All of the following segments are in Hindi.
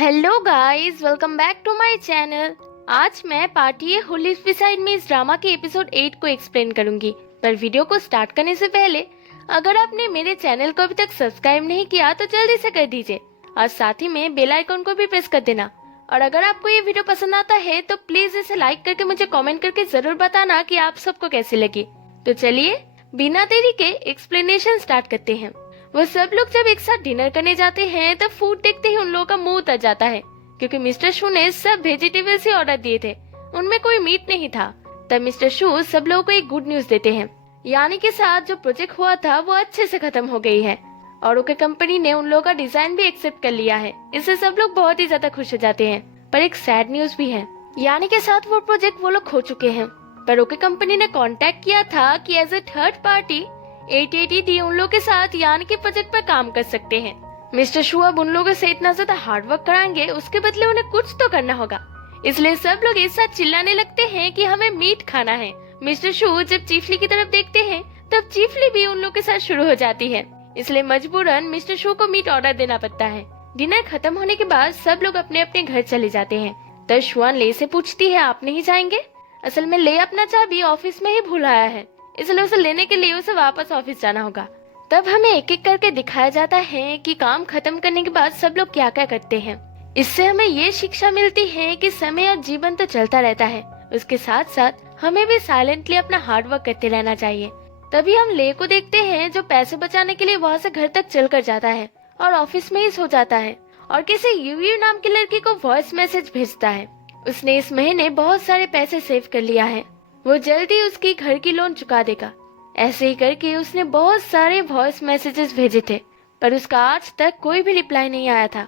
Hello guys, welcome back to my channel. आज मैं पार्टी होली बिसाइड में इस ड्रामा के एपिसोड 8 को एक्सप्लेन करूंगी। पर वीडियो को स्टार्ट करने से पहले अगर आपने मेरे चैनल को अभी तक सब्सक्राइब नहीं किया तो जल्दी से कर दीजिए और साथ ही में बेल आइकन को भी प्रेस कर देना। और अगर आपको ये वीडियो पसंद आता है तो प्लीज इसे लाइक करके मुझे कॉमेंट करके जरूर बताना कि आप सबको कैसी लगी। तो चलिए बिना देरी के एक्सप्लेनेशन स्टार्ट करते हैं। वो सब लोग जब एक साथ डिनर करने जाते हैं तब फूड देखते ही उन लोगों का मुंह उतर जाता है, क्योंकि मिस्टर शू ने सब वेजिटेबल्स ही ऑर्डर दिए थे, उनमें कोई मीट नहीं था। तब मिस्टर शू सब लोगों को एक गुड न्यूज देते हैं, यानी के साथ जो प्रोजेक्ट हुआ था वो अच्छे से खत्म हो गई है और ओके कंपनी ने उन लोगों का डिजाइन भी एक्सेप्ट कर लिया है। इससे सब लोग बहुत ही ज्यादा खुश हो जाते हैं। पर एक सैड न्यूज भी है, यानी के साथ वो प्रोजेक्ट वो लोग खो चुके हैं। पर ओके कंपनी ने कॉन्टेक्ट किया था कि as a third party 880D उन लोगों के साथ यानी कि प्रोजेक्ट पर काम कर सकते हैं। मिस्टर शू अब उन लोगों से इतना ज्यादा हार्ड वर्क कराएंगे, उसके बदले उन्हें कुछ तो करना होगा। इसलिए सब लोग एक साथ चिल्लाने लगते हैं कि हमें मीट खाना है। मिस्टर शू जब चीफली की तरफ देखते हैं तब चीफली भी उन लोगों के साथ शुरू हो जाती है। इसलिए मजबूरन मिस्टर शू को मीट ऑर्डर देना पड़ता है। डिनर खत्म होने के बाद सब लोग अपने अपने घर चले जाते हैं। तब शुआन ले से पूछती है, आप नहीं जाएंगे? असल में ले अपना चाबी ऑफिस में ही भूल आया है, इसलिए उसे लेने के लिए उसे वापस ऑफिस जाना होगा। तब हमें एक एक करके दिखाया जाता है कि काम खत्म करने के बाद सब लोग क्या क्या करते हैं। इससे हमें ये शिक्षा मिलती है कि समय और जीवन तो चलता रहता है, उसके साथ साथ हमें भी साइलेंटली अपना हार्ड वर्क करते रहना चाहिए। तभी हम ले को देखते हैं जो पैसे बचाने के लिए वहाँ से घर तक चल कर जाता है और ऑफिस में ही सो जाता है और किसी यूयू नाम की लड़की को वॉइस मैसेज भेजता है। उसने इस महीने बहुत सारे पैसे सेव कर लिया है, वो जल्दी उसकी घर की लोन चुका देगा। ऐसे ही करके उसने बहुत सारे वॉइस मैसेजेस भेजे थे, पर उसका आज तक कोई भी रिप्लाई नहीं आया था।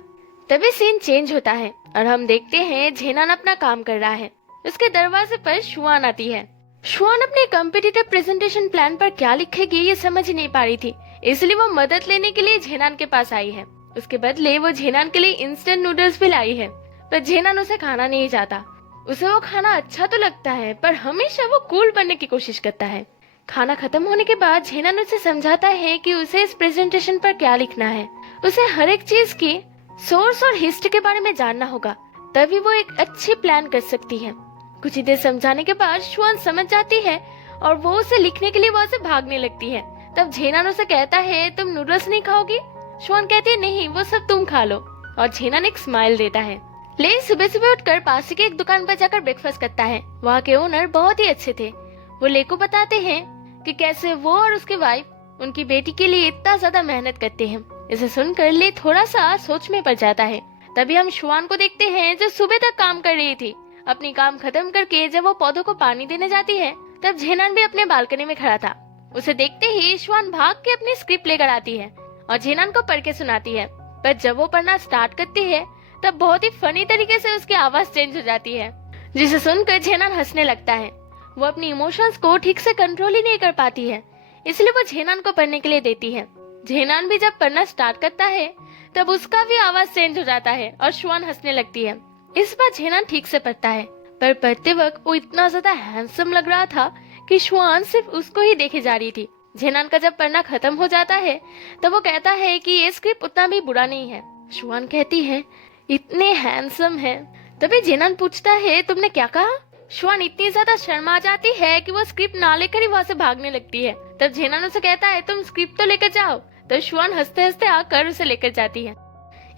तभी सीन चेंज होता है और हम देखते हैं झेनान अपना काम कर रहा है। उसके दरवाजे पर शुआन आती है। शुआन अपने कॉम्पिटिटिव प्रेजेंटेशन प्लान पर क्या लिखेगी ये समझ ही नहीं पा रही थी, इसलिए वो मदद लेने के लिए झेनान के पास आई है। उसके बदले वो झेनान के लिए इंस्टेंट नूडल्स भी लाई है, पर झेनान उसे खाना नहीं चाहता। उसे वो खाना अच्छा तो लगता है पर हमेशा वो कूल बनने की कोशिश करता है। खाना खत्म होने के बाद झेनान उसे समझाता है कि उसे इस प्रेजेंटेशन पर क्या लिखना है। उसे हर एक चीज की सोर्स और हिस्ट्री के बारे में जानना होगा, तभी वो एक अच्छी प्लान कर सकती है। कुछ ही देर समझाने के बाद शुआन समझ जाती है और वो उसे लिखने के लिए वहाँ से भागने लगती है। तब झेनान उसे कहता है, तुम नूडल्स नहीं खाओगी? शुआन कहती है, नहीं, वो सब तुम खा लो। और झेनान एक स्माइल देता है। ले सुबह सुबह उठकर पास की एक दुकान पर जाकर ब्रेकफास्ट करता है। वहाँ के ओनर बहुत ही अच्छे थे। वो ले को बताते हैं कि कैसे वो और उसकी वाइफ उनकी बेटी के लिए इतना ज्यादा मेहनत करते हैं। इसे सुनकर ले थोड़ा सा सोच में पड़ जाता है। तभी हम शुआन को देखते हैं जो सुबह तक काम कर रही थी। अपनी काम खत्म करके जब वो पौधों को पानी देने जाती है तब झेनान भी अपने बालकनी में खड़ा था। उसे देखते ही शुआन भाग के अपनी स्क्रिप्ट लेकर आती है और झेनान को पढ़ के सुनाती है। पर जब वो पढ़ना स्टार्ट करती है तब बहुत ही फनी तरीके से उसकी आवाज चेंज हो जाती है, जिसे सुनकर झेनान हंसने लगता है। वो अपनी इमोशंस को ठीक से कंट्रोल ही नहीं कर पाती है, इसलिए वो झेनान को पढ़ने के लिए देती है। झेनान भी जब पढ़ना स्टार्ट करता है तब उसका भी आवाज चेंज हो जाता है और शुआन हंसने लगती है। इस बार झेनान ठीक से पढ़ता है, पर पढ़ते वक्त वो इतना ज्यादा हैंडसम लग रहा था कि शुआन सिर्फ उसको ही देखे जा रही थी। झेनान का जब पढ़ना खत्म हो जाता है तब वो कहता है कि ये स्क्रिप्ट उतना भी बुरा नहीं है। शुआन कहती है, इतने हैंडसम है। तभी झेनान पूछता है, तुमने क्या कहा? शुआन इतनी ज्यादा शर्मा जाती है कि वो स्क्रिप्ट ना लेकर ही वहाँ से भागने लगती है। तब झेनान उसे कहता है, तुम स्क्रिप्ट तो लेकर जाओ। तो शुआन हंसते हंसते आकर उसे लेकर जाती है।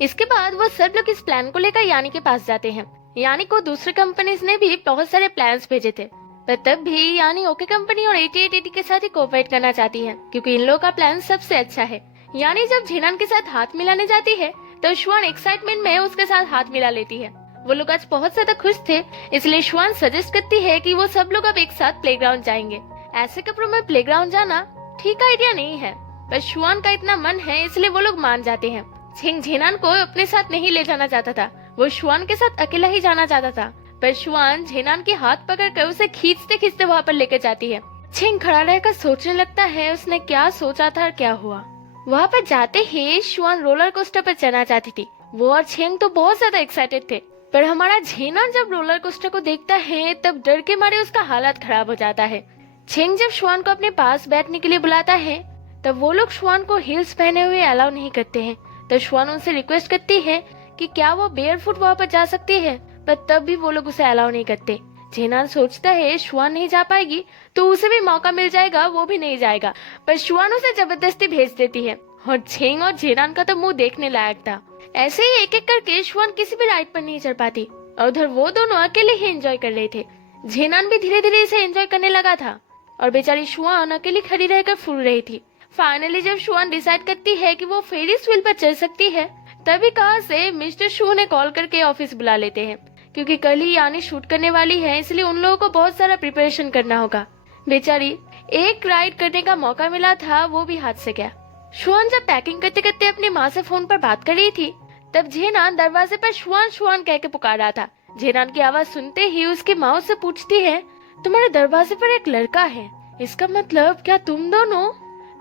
इसके बाद वो सब लोग इस प्लान को लेकर यानी के पास जाते हैं। यानी को दूसरी कंपनीज ने भी बहुत सारे प्लान्स भेजे थे, पर तब भी यानी ओके कंपनी और 8880 के साथ ही कोऑपरेट करना चाहती है, क्योंकि इन लोगों का प्लान सबसे अच्छा है। यानी जब झेनान के साथ हाथ मिलाने जाती है तो शुआन एक्साइटमेंट में उसके साथ हाथ मिला लेती है। वो लोग आज बहुत ज्यादा खुश थे, इसलिए शुआन सजेस्ट करती है कि वो सब लोग अब एक साथ प्लेग्राउंड जाएंगे। ऐसे कपड़ों में प्लेग्राउंड जाना ठीक आइडिया नहीं है, पर शुआन का इतना मन है इसलिए वो लोग मान जाते हैं। छिंग झेनान को अपने साथ नहीं ले जाना चाहता था, वो शुआन के साथ अकेला ही जाना चाहता था, पर शुआन झेनान के हाथ पकड़कर उसे खींचते खींचते वहाँ पर लेकर जाती है। छिंग खड़ा रहकर सोचने लगता है उसने क्या सोचा था और क्या हुआ। वहाँ पर जाते ही शुआन रोलर कोस्टर पर चढ़ना चाहती थी। वो और छिंग तो बहुत ज्यादा एक्साइटेड थे, पर हमारा झेनान जब रोलर कोस्टर को देखता है तब डर के मारे उसका हालत खराब हो जाता है। छिंग जब शुआन को अपने पास बैठने के लिए बुलाता है तब वो लोग शुआन को हील्स पहने हुए अलाउ नहीं करते हैं। तो शुआन उनसे रिक्वेस्ट करती है कि क्या वो बेयरफुट वहाँ पर जा सकती है, पर तब भी वो लोग उसे अलाउ नहीं करते। जेनान सोचता है शुआन नहीं जा पाएगी तो उसे भी मौका मिल जाएगा, वो भी नहीं जाएगा, पर शुआन उसे जबरदस्ती भेज देती है और छेंग और जेनान का तो मुंह देखने लायक था। ऐसे ही एक एक करके शुआन किसी भी राइड पर नहीं चढ़ पाती और उधर वो दोनों अकेले ही एंजॉय कर रहे थे। जेनान भी धीरे धीरे इसे एंजॉय करने लगा था और बेचारी शुआन अकेली खड़ी रहकर फूल रही थी। फाइनली जब शुआन डिसाइड करती है कि वो फेरिस व्हील पर चढ़ सकती है, तभी कहाँ से मिस्टर शू ने कॉल करके ऑफिस बुला लेते हैं, क्योंकि कल ही यानी शूट करने वाली है, इसलिए उन लोगों को बहुत सारा प्रिपरेशन करना होगा। बेचारी एक राइड करने का मौका मिला था, वो भी हाथ से गया। शुआन जब पैकिंग करते करते अपनी माँ से फोन पर बात कर रही थी, तब जेनान दरवाजे पर शुआन शुआन कह के पुकार रहा था। जेनान की आवाज सुनते ही उसकी माँ उससे पूछती है, तुम्हारे दरवाजे पर एक लड़का है, इसका मतलब क्या तुम दोनों?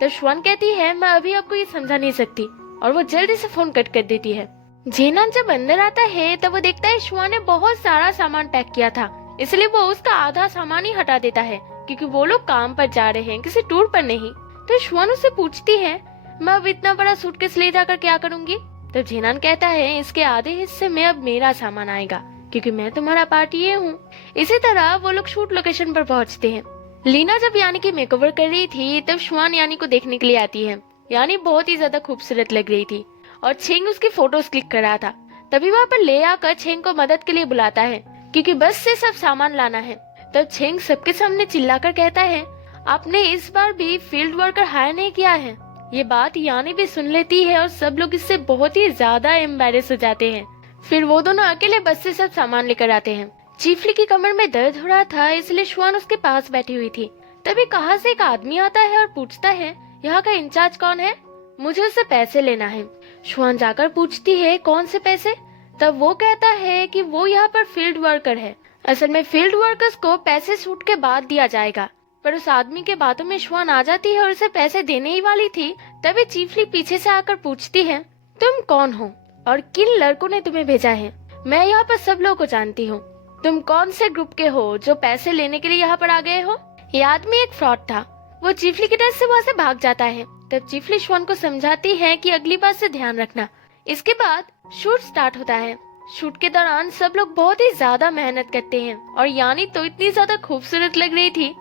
तब शुआन कहती है, मैं अभी आपको ये समझा नहीं सकती, और वो जल्दी से फोन कट कर देती है। जेनान जब अंदर आता है तब वो देखता है शुआन ने बहुत सारा सामान पैक किया था, इसलिए वो उसका आधा सामान ही हटा देता है, क्योंकि वो लोग काम पर जा रहे हैं, किसी टूर पर नहीं। तो शुआन उससे पूछती है, मैं अब इतना बड़ा सूटकेस ले जाकर क्या करूंगी? तब जेनान कहता है, इसके आधे हिस्से में अब मेरा सामान आएगा, क्योंकि मैं तुम्हारा पार्टिए हूँ। इसी तरह वो लोग शूट लोकेशन पर पहुँचते हैं। लीना जब यानी की मेकओवर कर रही थी, तब शुआन यानी को देखने के लिए आती है। यानी बहुत ही ज्यादा खूबसूरत लग रही थी और छेंग उसकी फोटोज क्लिक कर रहा था। तभी वहाँ पर ले आकर छेंग को मदद के लिए बुलाता है, क्योंकि बस से सब सामान लाना है। तब छेंग सबके सामने चिल्लाकर कहता है, आपने इस बार भी फील्ड वर्कर हायर नहीं किया है। ये बात यानी भी सुन लेती है और सब लोग इससे बहुत ही ज्यादा एम्बैरेस हो जाते हैं। फिर वो दोनों अकेले बस से सब सामान लेकर आते हैं। चीफली की कमर में दर्द हो रहा था, इसलिए शुआन उसके पास बैठी हुई थी। तभी कहाँ से एक आदमी आता है और पूछता है, यहाँ का इंचार्ज कौन है? मुझे उससे पैसे लेना है। शुआन जाकर पूछती है, कौन से पैसे? तब वो कहता है कि वो यहाँ पर फील्ड वर्कर है। असल में फील्ड वर्कर्स को पैसे शूट के बाद दिया जाएगा। पर उस आदमी के बातों में शुआन आ जाती है और उसे पैसे देने ही वाली थी, तभी चीफली पीछे से आकर पूछती है, तुम कौन हो और किन लड़कों ने तुम्हें भेजा है? मैं यहाँ पर सब लोगों को जानती हूँ। तुम कौन से ग्रुप के हो जो पैसे लेने के लिए यहाँ पर आ गए हो? ये आदमी एक फ्रॉड था। वो चीफली के डर से वहाँ से भाग जाता है। तब चीफली शुआन को समझाती है कि अगली बार से ध्यान रखना। इसके बाद शूट स्टार्ट होता है। शूट के दौरान सब लोग बहुत ही ज्यादा मेहनत करते हैं और यानी तो इतनी ज्यादा खूबसूरत लग रही थी।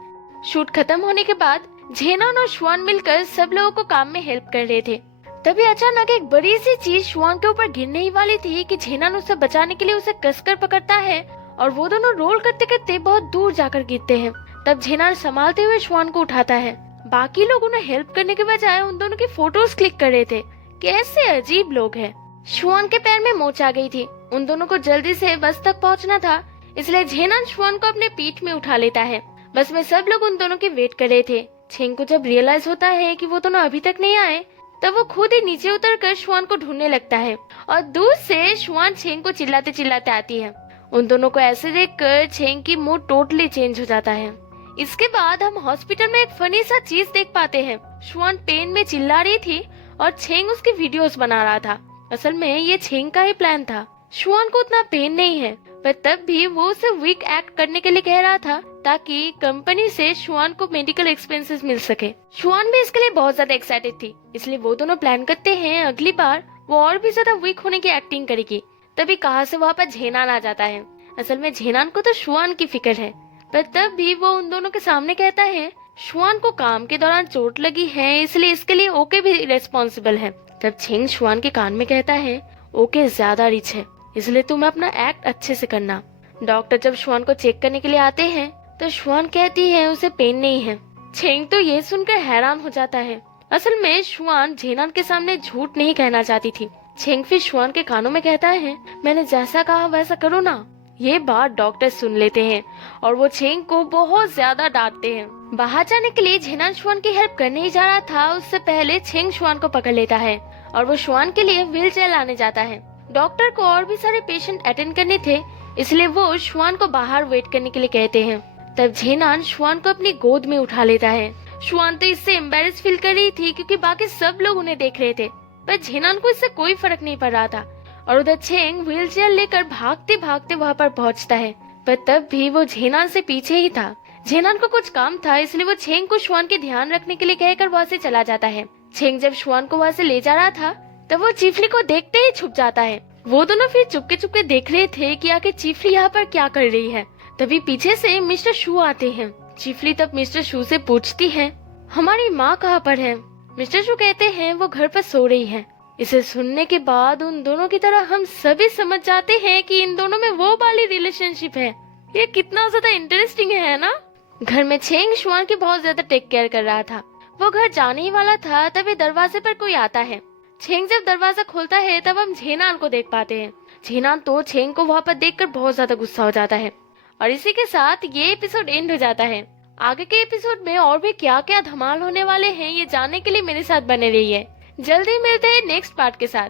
शूट खत्म होने के बाद जेनान और शुआन मिलकर सब लोगों को काम में हेल्प कर रहे थे। तभी अचानक एक बड़ी सी चीज शुआन के ऊपर गिरने ही वाली थी कि जेनान उसे बचाने के लिए उसे कसकर पकड़ता है और वो दोनों रोल करते करते बहुत दूर जाकर गिरते हैं। तब जेनान संभालते हुए शुआन को उठाता है। बाकी लोग उन्हें हेल्प करने के बजाय उन दोनों की फोटोज क्लिक कर रहे थे। कैसे अजीब लोग हैं। शुआन के पैर में मोच आ गई थी। उन दोनों को जल्दी से बस तक पहुंचना था, इसलिए जेनान शुआन को अपने पीठ में उठा लेता है। बस में सब लोग उन दोनों की वेट कर रहे थे। छेंग को जब रियलाइज होता है कि वो दोनों अभी तक नहीं आए, तब वो खुद ही नीचे उतरकर शुआन को ढूंढने लगता है और दूर से शुआन छेंग को चिल्लाते चिल्लाते आती है। उन दोनों को ऐसे देखकर छेंग की मूड टोटली चेंज हो जाता है। इसके बाद हम हॉस्पिटल में एक फनी सा चीज देख पाते हैं। शुआन पेन में चिल्ला रही थी और छेंग उसकी वीडियोस बना रहा था। असल में ये छेंग का ही प्लान था। शुआन को उतना पेन नहीं है, पर तब भी वो उसे वीक एक्ट करने के लिए कह रहा था ताकि कंपनी से शुआन को मेडिकल एक्सपेंसेस मिल सके। शुआन भी इसके लिए बहुत ज्यादा एक्साइटेड थी, इसलिए वो दोनों प्लान करते हैं अगली बार वो और भी ज्यादा वीक होने की एक्टिंग करेगी। तभी कहाँ से वहाँ पर झेनान आ जाता है। असल में झेनान को तो शुआन की फिक्र है, पर तब भी वो उन दोनों के सामने कहता है शुआन को काम के दौरान चोट लगी है, इसलिए इसके लिए ओके भी रिस्पॉन्सिबल है। तब छेंग शुआन के कान में कहता है, ओके ज्यादा रिच है, इसलिए तुम अपना एक्ट अच्छे से करना। डॉक्टर जब शुआन को चेक करने के लिए आते हैं तो शुआन कहती है उसे पेन नहीं है। छेंग तो ये सुनकर हैरान हो जाता है। असल में शुआन झेनान के सामने झूठ नहीं कहना चाहती थी। छेंग फिर शुआन के कानों में कहता है, मैंने जैसा कहा वैसा करो ना। ये बात डॉक्टर सुन लेते हैं और वो छेंग को बहुत ज्यादा डांटते हैं। बाहर जाने के लिए झेनान शुआन की हेल्प करने ही जा रहा था, उससे पहले छेंग शुआन को पकड़ लेता है और वो शुआन के लिए व्हील चेयर लाने जाता है। डॉक्टर को और भी सारे पेशेंट अटेंड करने थे, इसलिए वो शुआन को बाहर वेट करने के लिए कहते हैं। तब झेनान शुआन को अपनी गोद में उठा लेता है। शुआन तो इससे एम्बैरेस फील कर रही थी क्योंकि बाकी सब लोग उन्हें देख रहे थे, पर झेनान को इससे कोई फर्क नहीं पड़ रहा था। और उधर छेंग व्हील चेयर लेकर भागते भागते वहाँ पर पहुँचता है, पर तब भी वो झेनान से पीछे ही था। झेनान को कुछ काम था, इसलिए वो छेंग को शुआन के ध्यान रखने के लिए कहकर वहाँ से चला जाता है। छेंग जब शुआन को वहाँ से ले जा रहा था तब वो चीफली को देखते ही छुप जाता है। वो दोनों फिर चुपके चुपके देख रहे थे कि आखिर चीफली यहाँ पर क्या कर रही है। तभी पीछे से मिस्टर शू आते हैं। चीफली तब मिस्टर शू से पूछती है, हमारी माँ कहाँ पर है? मिस्टर शू कहते हैं वो घर पर सो रही है। इसे सुनने के बाद उन दोनों की तरह हम सभी समझ जाते हैं कि इन दोनों में वो वाली रिलेशनशिप है। ये कितना ज्यादा इंटरेस्टिंग है ना। घर में छेंग शुआन की बहुत ज्यादा टेक केयर कर रहा था। वो घर जाने ही वाला था, तभी दरवाजे पर कोई आता है। छेंग जब दरवाजा खोलता है तब हम झेनान को देख पाते हैं। झेनान तो छेंग को वहाँ पर देखकर बहुत ज्यादा गुस्सा हो जाता है। और इसी के साथ ये एपिसोड एंड हो जाता है। आगे के एपिसोड में और भी क्या क्या धमाल होने वाले हैं ये जानने के लिए मेरे साथ बने रहिए। जल्दी मिलते हैं नेक्स्ट पार्ट के साथ।